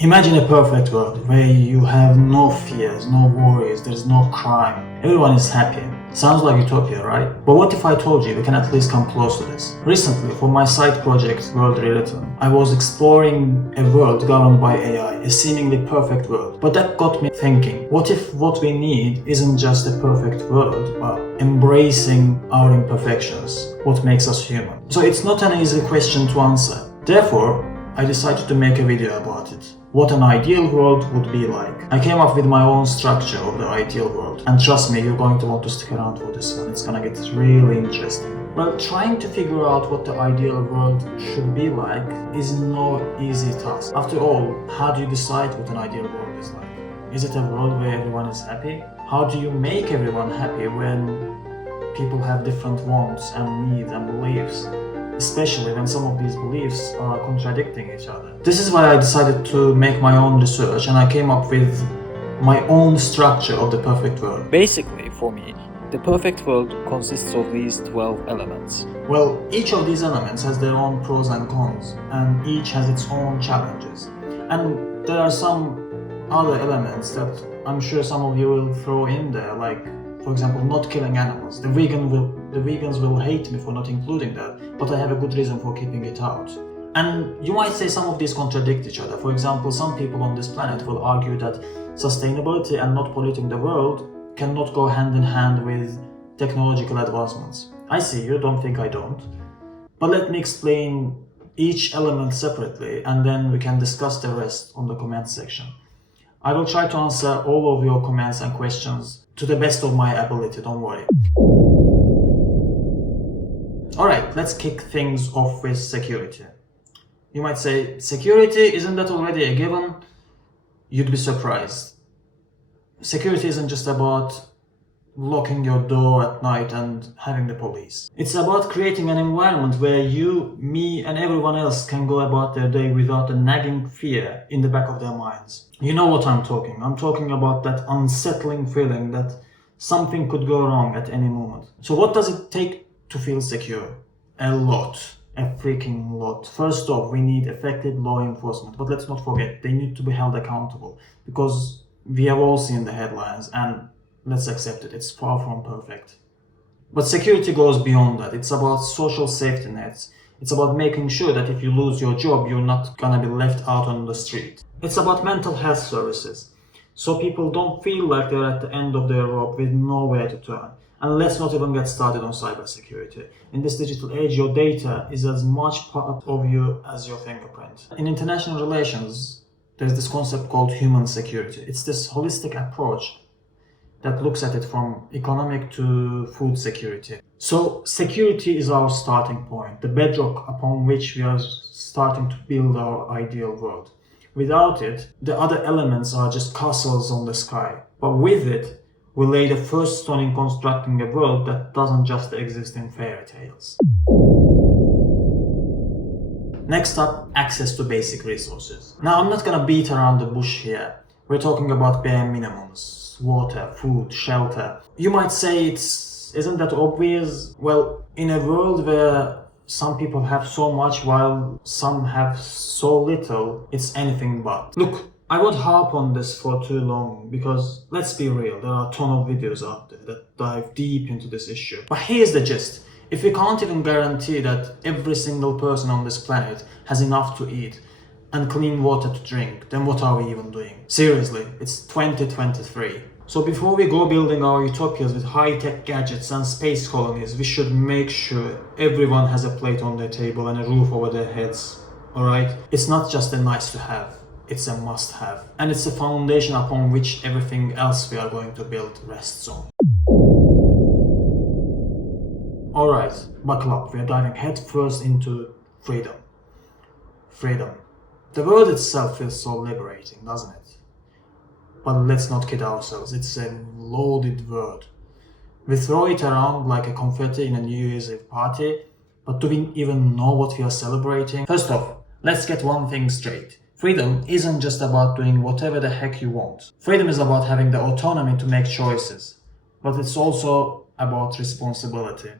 Imagine a perfect world where you have no fears, no worries, there's no crime. Everyone is happy. Sounds like Utopia, right? But what if I told you we can at least come close to this? Recently, for my side project, World Rewritten, I was exploring a world governed by AI, a seemingly perfect world. But that got me thinking, what if what we need isn't just a perfect world, but embracing our imperfections, what makes us human? So it's not an easy question to answer. Therefore, I decided to make a video about it. What an ideal world would be like. I came up with my own structure of the ideal world. And trust me, you're going to want to stick around for this one. It's gonna get really interesting. Well, trying to figure out what the ideal world should be like is no easy task. After all, how do you decide what an ideal world is like? Is it a world where everyone is happy? How do you make everyone happy when people have different wants and needs and beliefs? Especially when some of these beliefs are contradicting each other. This is why I decided to make my own research and I came up with my own structure of the perfect world. Basically, for me, the perfect world consists of these 12 elements. Well, each of these elements has their own pros and cons, and each has its own challenges. And there are some other elements that I'm sure some of you will throw in there, like, for example, not killing animals. The vegans will hate me for not including that, but I have a good reason for keeping it out. And you might say some of these contradict each other. For example, some people on this planet will argue that sustainability and not polluting the world cannot go hand in hand with technological advancements. I see you, don't think I don't. But let me explain each element separately and then we can discuss the rest on the comment section. I will try to answer all of your comments and questions to the best of my ability, don't worry. Alright, let's kick things off with security. You might say, security, isn't that already a given? You'd be surprised. Security isn't just about locking your door at night and having the police. It's about creating an environment where you, me, and everyone else can go about their day without a nagging fear in the back of their minds. You know what I'm talking about that unsettling feeling that something could go wrong at any moment. So what does it take to feel secure? A lot. A freaking lot. First off, we need effective law enforcement, but let's not forget, they need to be held accountable because we have all seen the headlines and let's accept it, it's far from perfect. But security goes beyond that. It's about social safety nets. It's about making sure that if you lose your job, you're not gonna be left out on the street. It's about mental health services, so people don't feel like they're at the end of their rope with nowhere to turn. And let's not even get started on cybersecurity. In this digital age, your data is as much part of you as your fingerprint. In international relations, there's this concept called human security. It's this holistic approach that looks at it from economic to food security. So security is our starting point, the bedrock upon which we are starting to build our ideal world. Without it, the other elements are just castles on the sky. But with it, we lay the first stone in constructing a world that doesn't just exist in fairy tales. Next up, access to basic resources. Now, I'm not gonna beat around the bush here. We're talking about bare minimums. Water, food, shelter. You might say isn't that obvious? Well, in a world where some people have so much while some have so little, it's anything but. Look, I won't harp on this for too long because, let's be real, there are a ton of videos out there that dive deep into this issue. But here's the gist. If we can't even guarantee that every single person on this planet has enough to eat and clean water to drink, then what are we even doing? Seriously, it's 2023. So before we go building our utopias with high-tech gadgets and space colonies, we should make sure everyone has a plate on their table and a roof over their heads, alright? It's not just a nice to have. It's a must-have. And it's a foundation upon which everything else we are going to build rests on. Alright, buckle up. We are diving headfirst into freedom. Freedom. The word itself feels so liberating, doesn't it? But let's not kid ourselves, it's a loaded word. We throw it around like a confetti in a New Year's Eve party, but do we even know what we are celebrating? First off, let's get one thing straight. Freedom isn't just about doing whatever the heck you want. Freedom is about having the autonomy to make choices. But it's also about responsibility.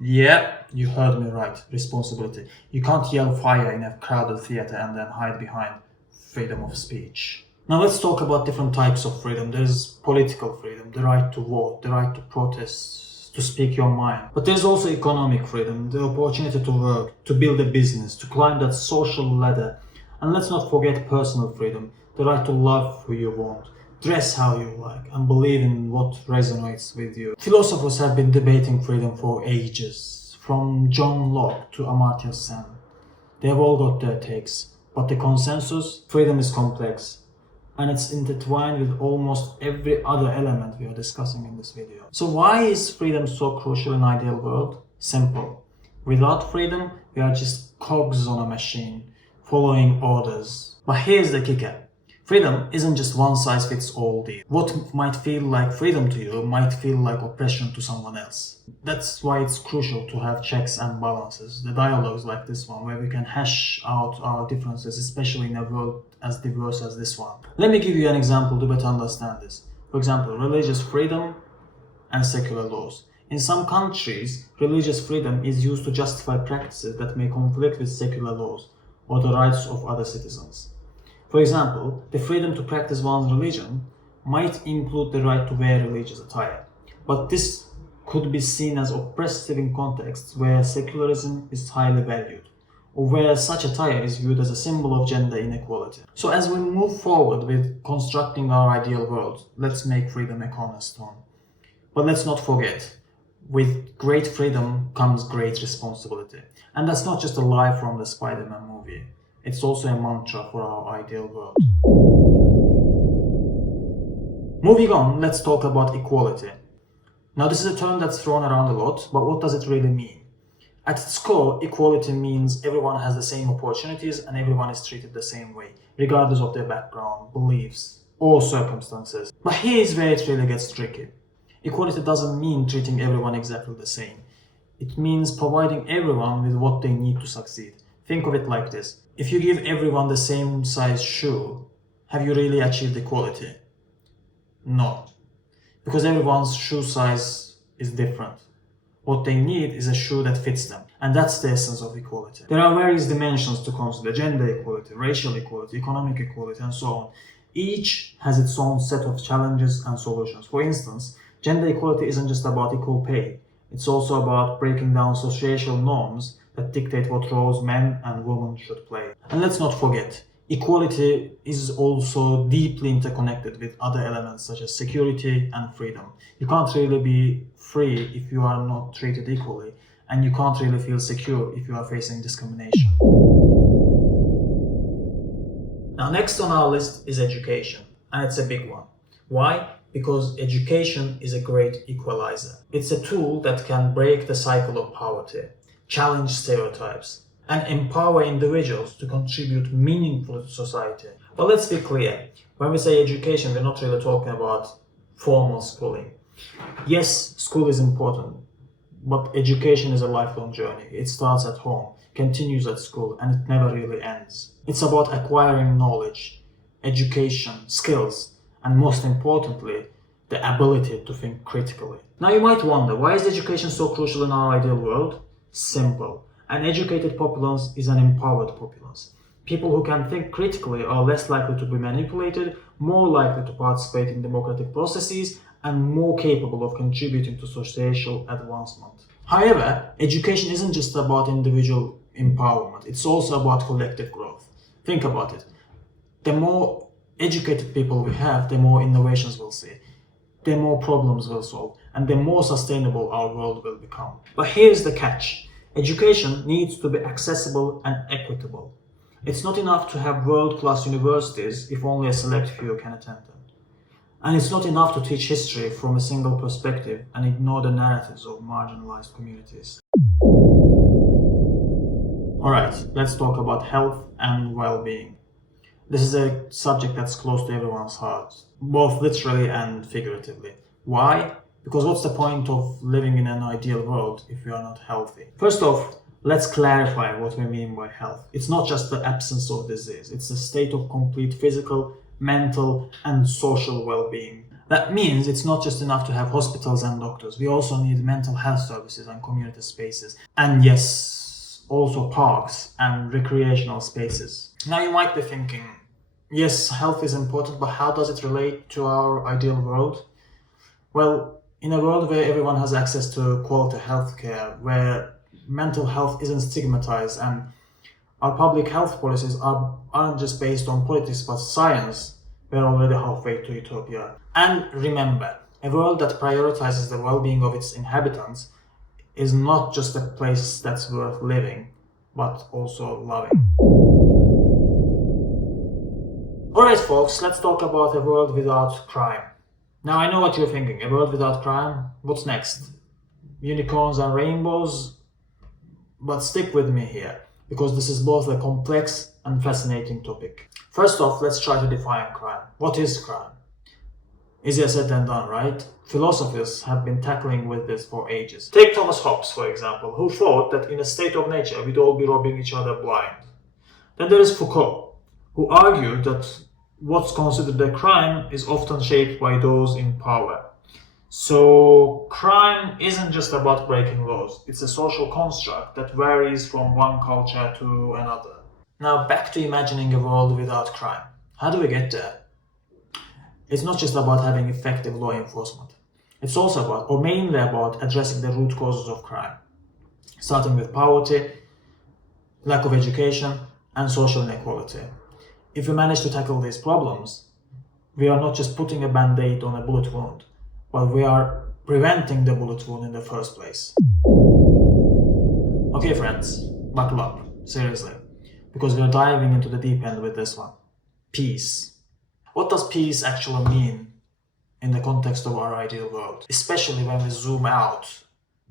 Yeah, you heard me right, responsibility. You can't yell fire in a crowded theater and then hide behind freedom of speech. Now let's talk about different types of freedom. There's political freedom, the right to vote, the right to protest, to speak your mind. But there's also economic freedom, the opportunity to work, to build a business, to climb that social ladder. And let's not forget personal freedom, the right to love who you want, dress how you like, and believe in what resonates with you. Philosophers have been debating freedom for ages, from John Locke to Amartya Sen. They have all got their takes, but the consensus, freedom is complex, and it's intertwined with almost every other element we are discussing in this video. So why is freedom so crucial in an ideal world? Simple. Without freedom, we are just cogs on a machine, following orders. But here's the kicker. Freedom isn't just one size fits all deal. What might feel like freedom to you might feel like oppression to someone else. That's why it's crucial to have checks and balances, the dialogues like this one, where we can hash out our differences, especially in a world as diverse as this one. Let me give you an example to better understand this. For example, religious freedom and secular laws. In some countries, religious freedom is used to justify practices that may conflict with secular laws or the rights of other citizens. For example, the freedom to practice one's religion might include the right to wear religious attire, but this could be seen as oppressive in contexts where secularism is highly valued, or where such attire is viewed as a symbol of gender inequality. So as we move forward with constructing our ideal world, let's make freedom a cornerstone. But let's not forget, with great freedom comes great responsibility. And that's not just a lie from the Spider-Man movie. It's also a mantra for our ideal world. Moving on, let's talk about equality. Now this is a term that's thrown around a lot, but what does it really mean? At its core, equality means everyone has the same opportunities and everyone is treated the same way, regardless of their background, beliefs, or circumstances. But here's where it really gets tricky. Equality doesn't mean treating everyone exactly the same. It means providing everyone with what they need to succeed. Think of it like this. If you give everyone the same size shoe, have you really achieved equality? No. Because everyone's shoe size is different. What they need is a shoe that fits them. And that's the essence of equality. There are various dimensions to consider: gender equality, racial equality, economic equality, and so on. Each has its own set of challenges and solutions. For instance, gender equality isn't just about equal pay. It's also about breaking down social norms that dictate what roles men and women should play. And let's not forget, equality is also deeply interconnected with other elements such as security and freedom. You can't really be free if you are not treated equally, and you can't really feel secure if you are facing discrimination. Now, next on our list is education, and it's a big one. Why? Because education is a great equalizer. It's a tool that can break the cycle of poverty, challenge stereotypes, and empower individuals to contribute meaningfully to society. But let's be clear, when we say education, we're not really talking about formal schooling. Yes, school is important, but education is a lifelong journey. It starts at home, continues at school, and it never really ends. It's about acquiring knowledge, education, skills, and most importantly, the ability to think critically. Now you might wonder, why is education so crucial in our ideal world? Simple. An educated populace is an empowered populace. People who can think critically are less likely to be manipulated, more likely to participate in democratic processes, and more capable of contributing to social advancement. However, education isn't just about individual empowerment, it's also about collective growth. Think about it. The more educated people we have, the more innovations we'll see, the more problems we'll solve, and the more sustainable our world will become. But here's the catch. Education needs to be accessible and equitable. It's not enough to have world-class universities if only a select few can attend them. And it's not enough to teach history from a single perspective and ignore the narratives of marginalized communities. Alright, let's talk about health and well-being. This is a subject that's close to everyone's heart, both literally and figuratively. Why? Because what's the point of living in an ideal world if we are not healthy? First off, let's clarify what we mean by health. It's not just the absence of disease, it's a state of complete physical, mental, and social well-being. That means it's not just enough to have hospitals and doctors. We also need mental health services and community spaces. And yes, also parks and recreational spaces. Now you might be thinking, Yes, health is important, but how does it relate to our ideal world? Well, in a world where everyone has access to quality healthcare, where mental health isn't stigmatized, and our public health policies aren't just based on politics but science, we're already halfway to utopia. And remember, a world that prioritizes the well-being of its inhabitants is not just a place that's worth living, but also loving. Alright folks, let's talk about a world without crime. Now I know what you're thinking, a world without crime? What's next? Unicorns and rainbows? But stick with me here, because this is both a complex and fascinating topic. First off, let's try to define crime. What is crime? Easier said than done, right? Philosophers have been tackling with this for ages. Take Thomas Hobbes, for example, who thought that in a state of nature we'd all be robbing each other blind. Then there is Foucault, who argued that what's considered a crime is often shaped by those in power. So crime isn't just about breaking laws, it's a social construct that varies from one culture to another. Now back to imagining a world without crime. How do we get there? It's not just about having effective law enforcement. It's also about, or mainly about, addressing the root causes of crime, starting with poverty, lack of education, and social inequality. If we manage to tackle these problems, we are not just putting a band-aid on a bullet wound, but we are preventing the bullet wound in the first place. Okay friends, buckle up, seriously, because we are diving into the deep end with this one. Peace. What does peace actually mean in the context of our ideal world, especially when we zoom out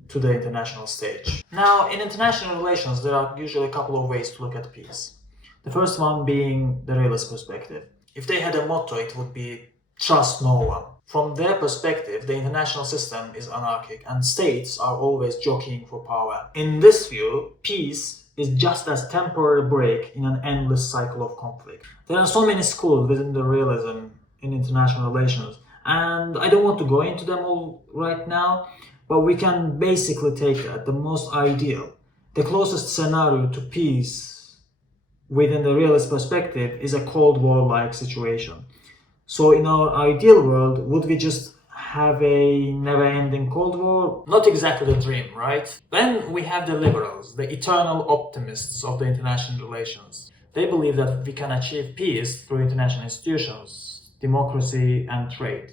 to the international stage? Now, in international relations, there are usually a couple of ways to look at peace. The first one being the realist perspective. If they had a motto, it would be trust no one. From their perspective, the international system is anarchic and states are always jockeying for power. In this view, peace is just a temporary break in an endless cycle of conflict. There are so many schools within the realism in international relations, and I don't want to go into them all right now, but we can basically take that, the most ideal, the closest scenario to peace within the realist perspective is a Cold War-like situation. So in our ideal world, would we just have a never-ending Cold War? Not exactly the dream, right? Then we have the liberals, the eternal optimists of the international relations. They believe that we can achieve peace through international institutions, democracy, and trade.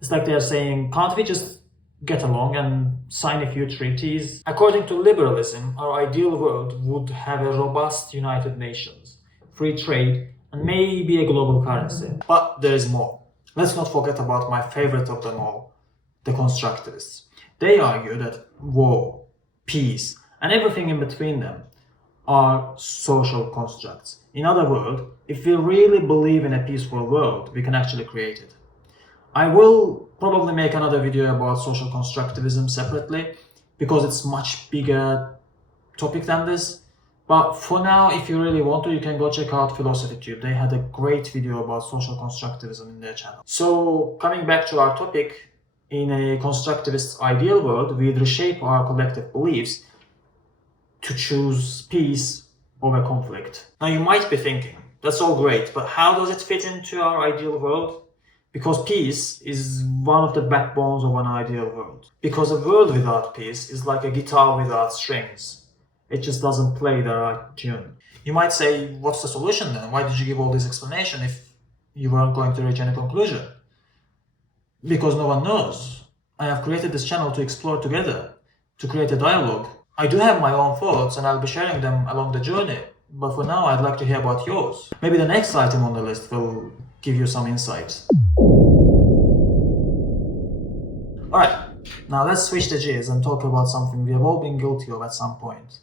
It's like they're saying, can't we just get along and sign a few treaties? According to liberalism, our ideal world would have a robust United Nations, free trade, and maybe a global currency. But there is more. Let's not forget about my favorite of them all, the constructivists. They argue that war, peace, and everything in between them are social constructs. In other words, if we really believe in a peaceful world, we can actually create it. I will probably make another video about social constructivism separately, because it's much bigger topic than this. But for now, if you really want to, you can go check out PhilosophyTube. They had a great video about social constructivism in their channel. So coming back to our topic, in a constructivist ideal world, we'd reshape our collective beliefs to choose peace over conflict. Now you might be thinking, that's all great, but how does it fit into our ideal world? Because peace is one of the backbones of an ideal world. Because a world without peace is like a guitar without strings. It just doesn't play the right tune. You might say, what's the solution then? Why did you give all this explanation if you weren't going to reach any conclusion? Because no one knows. I have created this channel to explore together, to create a dialogue. I do have my own thoughts and I'll be sharing them along the journey, but for now I'd like to hear about yours. Maybe the next item on the list will give you some insights. Alright, now let's switch the gears and talk about something we have all been guilty of at some point.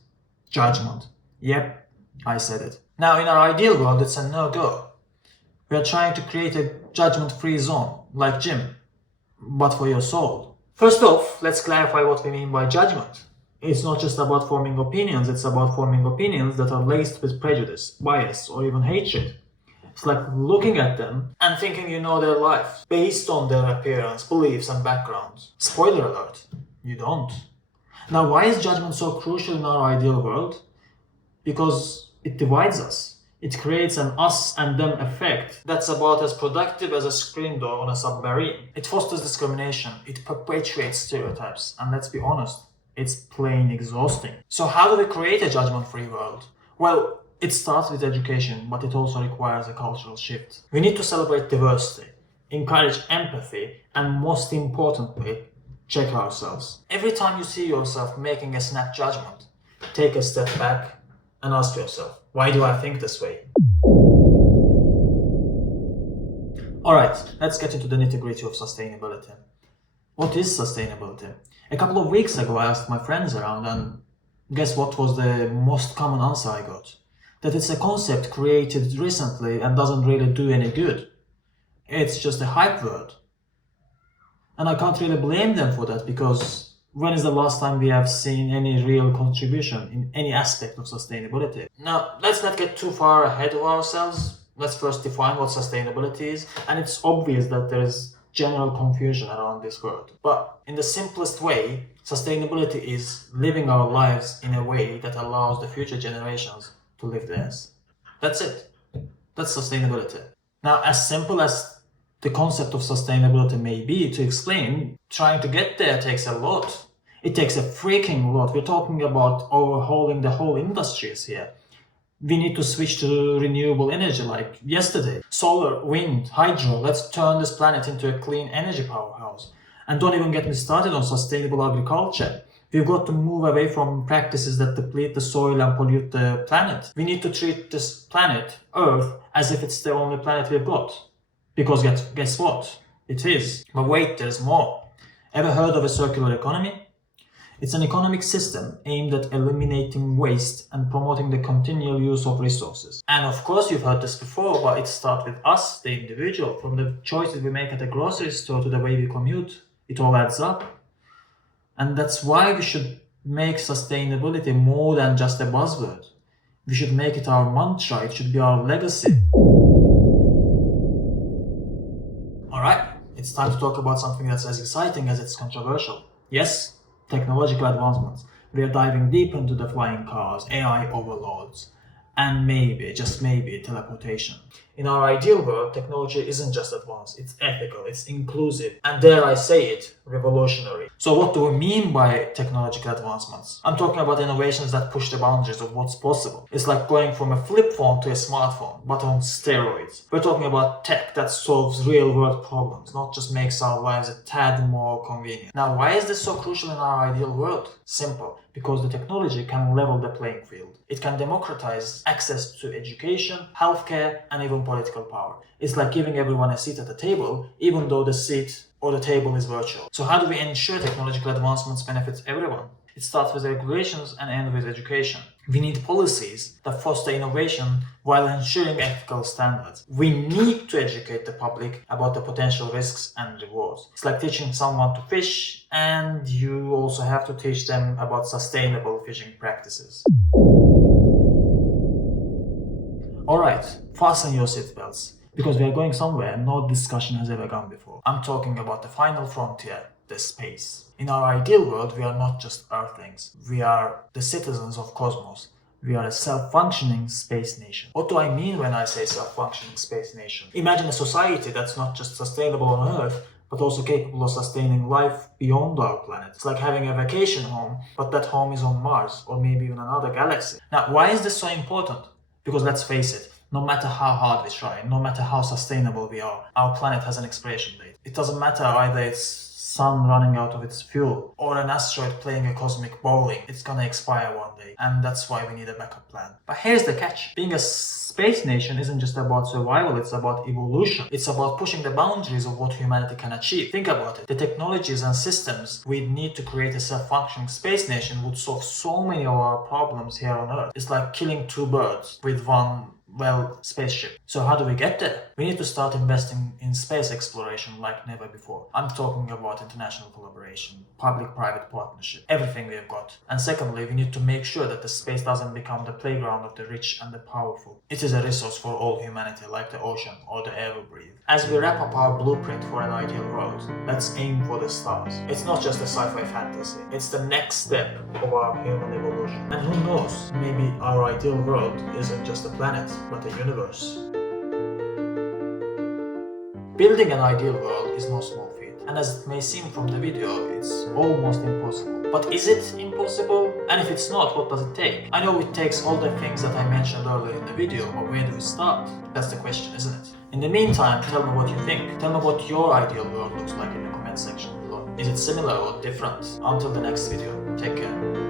Judgment. Yep, I said it. Now in our ideal world it's a no-go. We are trying to create a judgment-free zone, like gym, but for your soul. First off, let's clarify what we mean by judgment. It's not just about forming opinions, it's about forming opinions that are laced with prejudice, bias, or even hatred. It's like looking at them and thinking you know their life, based on their appearance, beliefs, and backgrounds. Spoiler alert, you don't. Now, why is judgment so crucial in our ideal world? Because it divides us. It creates an us and them effect that's about as productive as a screen door on a submarine. It fosters discrimination, it perpetuates stereotypes, and let's be honest, it's plain exhausting. So how do we create a judgment-free world? Well, it starts with education, but it also requires a cultural shift. We need to celebrate diversity, encourage empathy, and most importantly, check ourselves. Every time you see yourself making a snap judgment, take a step back and ask yourself, why do I think this way? Alright, let's get into the nitty-gritty of sustainability. What is sustainability? A couple of weeks ago I asked my friends around, and guess what was the most common answer I got? That it's a concept created recently and doesn't really do any good. It's just a hype word. And I can't really blame them for that, because when is the last time we have seen any real contribution in any aspect of sustainability? Now, let's not get too far ahead of ourselves. Let's first define what sustainability is. And it's obvious that there is general confusion around this word. But in the simplest way, sustainability is living our lives in a way that allows the future generations to live theirs. That's it. That's sustainability. Now, as simple as the concept of sustainability may be to explain, trying to get there takes a lot. It takes a freaking lot. We're talking about overhauling the whole industries here. We need to switch to renewable energy like yesterday. Solar, wind, hydro, let's turn this planet into a clean energy powerhouse. And don't even get me started on sustainable agriculture. We've got to move away from practices that deplete the soil and pollute the planet. We need to treat this planet, Earth, as if it's the only planet we've got. Because guess what? It is. But wait, there's more. Ever heard of a circular economy? It's an economic system aimed at eliminating waste and promoting the continual use of resources. And of course you've heard this before, but it starts with us, the individual. From the choices we make at the grocery store to the way we commute, it all adds up. And that's why we should make sustainability more than just a buzzword. We should make it our mantra, it should be our legacy. Alright, it's time to talk about something that's as exciting as it's controversial. Yes, technological advancements. We are diving deep into the flying cars, AI overloads, and maybe, just maybe, teleportation. In our ideal world, technology isn't just advanced, it's ethical, it's inclusive, and dare I say it, revolutionary. So what do we mean by technological advancements? I'm talking about innovations that push the boundaries of what's possible. It's like going from a flip phone to a smartphone, but on steroids. We're talking about tech that solves real-world problems, not just makes our lives a tad more convenient. Now, why is this so crucial in our ideal world? Simple. Because the technology can level the playing field. It can democratize access to education, healthcare, and even political power. It's like giving everyone a seat at the table, even though the seat or the table is virtual. So how do we ensure technological advancements benefits everyone? It starts with regulations and ends with education. We need policies that foster innovation while ensuring ethical standards. We need to educate the public about the potential risks and rewards. It's like teaching someone to fish, and you also have to teach them about sustainable fishing practices. Alright, fasten your seatbelts, because we are going somewhere no discussion has ever gone before. I'm talking about the final frontier, the space. In our ideal world, we are not just Earthlings. We are the citizens of cosmos. We are a self-functioning space nation. What do I mean when I say self-functioning space nation? Imagine a society that's not just sustainable on Earth, but also capable of sustaining life beyond our planet. It's like having a vacation home, but that home is on Mars, or maybe even another galaxy. Now, why is this so important? Because let's face it, no matter how hard we try, no matter how sustainable we are, our planet has an expiration date. It doesn't matter either it's sun running out of its fuel or an asteroid playing a cosmic bowling. It's gonna expire one day, and that's why we need a backup plan. But here's the catch. Being a space nation isn't just about survival, it's about evolution. It's about pushing the boundaries of what humanity can achieve. Think about it. The technologies and systems we need to create a self-functioning space nation would solve so many of our problems here on Earth. It's like killing two birds with one spaceship. So how do we get there? We need to start investing in space exploration like never before. I'm talking about international collaboration, public-private partnership, everything we've got. And secondly, we need to make sure that the space doesn't become the playground of the rich and the powerful. It is a resource for all humanity, like the ocean or the air we breathe. As we wrap up our blueprint for an ideal world, let's aim for the stars. It's not just a sci-fi fantasy, it's the next step of our human evolution. And who knows, maybe our ideal world isn't just a planet, but a universe. Building an ideal world is no small feat, and as it may seem from the video, it's almost impossible. But is it impossible? And if it's not, what does it take? I know it takes all the things that I mentioned earlier in the video, but where do we start? That's the question, isn't it? In the meantime, tell me what you think. Tell me what your ideal world looks like in the comment section below. Is it similar or different? Until the next video, take care.